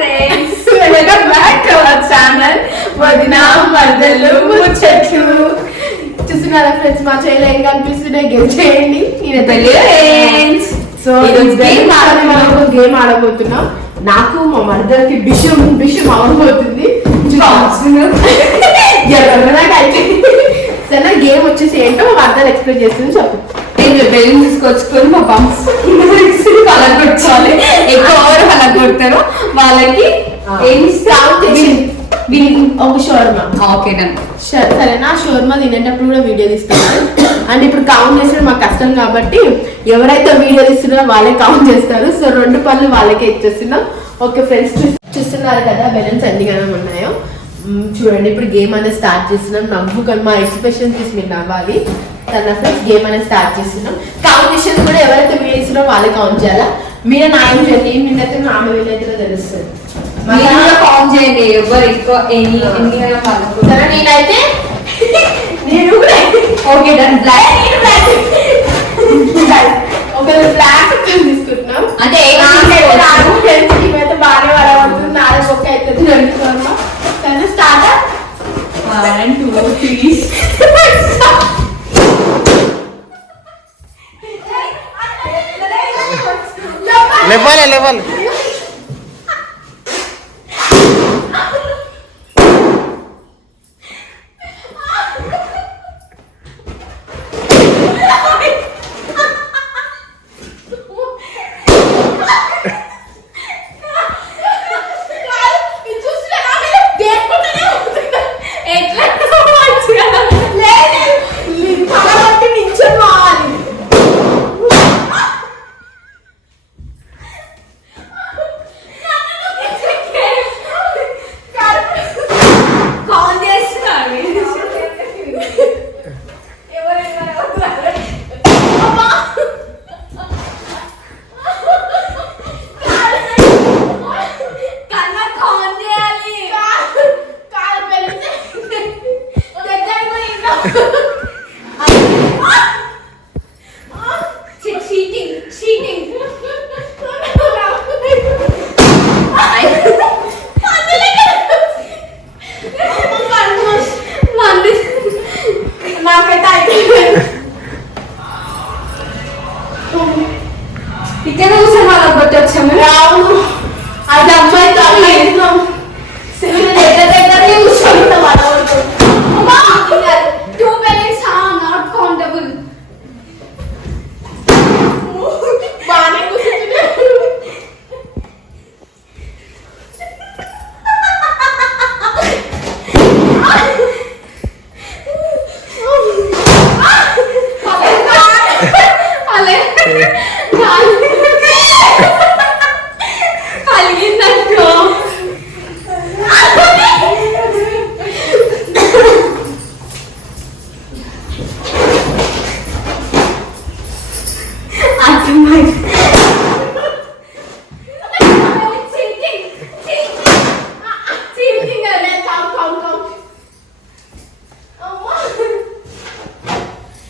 Friends welcome back to our channel వదిన మరదలు ముచ్చట్లు చూస్తున్నారా ఫ్రెండ్స్ మా చేయలో ఏం కనిపిస్తున్నాయి గెల్ చేయండి friends. సో ఈరోజు game గేమ్ గేమ్ ఆడబోతున్నాం. నాకు మా మరదలకి బిషం బిషం అవబోతుంది సరే గేమ్ వచ్చేసి ఏంటో మా మరదలు ఎక్స్ప్లెయిన్ చేస్తుంది చెప్పు. నేను బెలూన్ తీసుకొచ్చుకొని మా పంప్స్ కలర్ కొట్టుకోవాలి ఎక్కువ ఎవరు కలర్ కొడతారో. వాళ్ళకి ఏం Count చేసి ఒక షోర్మా ఓకే సరే సరేనా షోర్మా తినేటప్పుడు కూడా వీడియో తీస్తున్నారు అండ్ ఇప్పుడు కౌంట్ చేసడం మాకు కష్టం కాబట్టి ఎవరైతే వీడియో తీస్తున్నారో వాళ్ళే కౌంట్ చేస్తారు. సో రెండు పనులు వాళ్ళకే ఇచ్చేస్తున్నాం. ఓకే ఫ్రెండ్స్ చూస్తున్నారు కదా బెలూన్స్ ఎన్ని గణం ఉన్నాయో? చూడండి ఇప్పుడు గేమ్ అనేది స్టార్ట్ చేస్తున్నాం. నవ్వుకొని మా ఎక్స్ప్రెషన్ చూసి మీరు నవ్వాలి తన ఫ్రెండ్స్ గేమ్ అనేది స్టార్ట్ చేస్తున్నాం. కౌంట్ చేసేది కూడా ఎవరైతే వీడియో ఇస్తున్నారో వాళ్ళే కౌంట్ చేయాలా? మీరే న్యాయం చేయండి. నిన్నైతే మా ఆమె వీళ్ళైతే తెలుస్తుంది. కూడా కౌంట్ చేయండి. ఎవరు ఎక్కువ ఎన్ని ఎన్ని సరే నేనైతే నేను కూడా ఓకే డన్ బ్లాక్ ఒక బ్లాక్ తీసుకుంటున్నాం. అంటే నాకు తెలిసి ఇవైతే బాగానే పడబడుతుంది నాలుగు బొక్క అవుతుంది షోర్మా సరే స్టార్ట్ వన్ టూ త్రీ बोलायला बोल.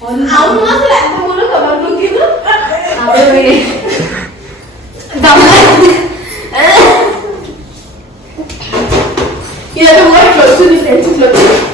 아무 맛을 안 먹으러 가만 두기는? 아버지. 남자. 얘가 정말 결승이 될지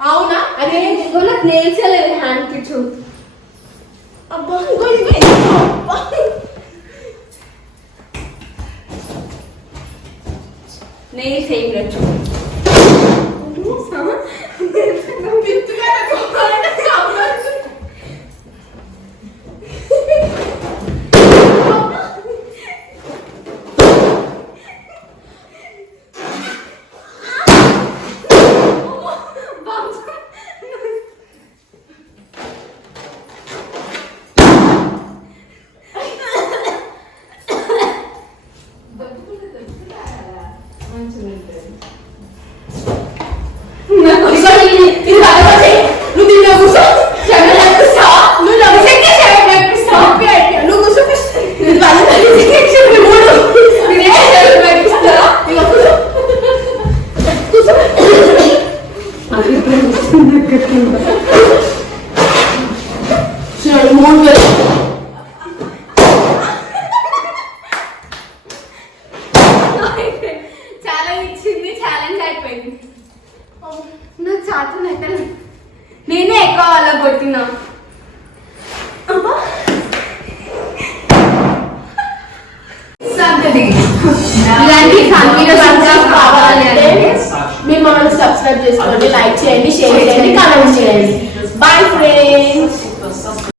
అవునా అదే ఇంకో నాకు నేల్స్ లేదు హ్యాండ్ కి చూ అబ్బా ఇగో ఇగో நெயில் செய்யும் லட்சம் ఇది అలవాటు నువ్వు మూడు నాకు అయితే నేనే ఎక్కువ వాళ్ళ కొట్టినా అబ్బా. సంతది. ఇలాంటి కావాలి అంటే మీరు మమ్మల్ని సబ్స్క్రైబ్ చేసుకోండి లైక్ చేయండి షేర్ చేయండి కామెంట్ చేయండి బాయ్ ఫ్రెండ్స్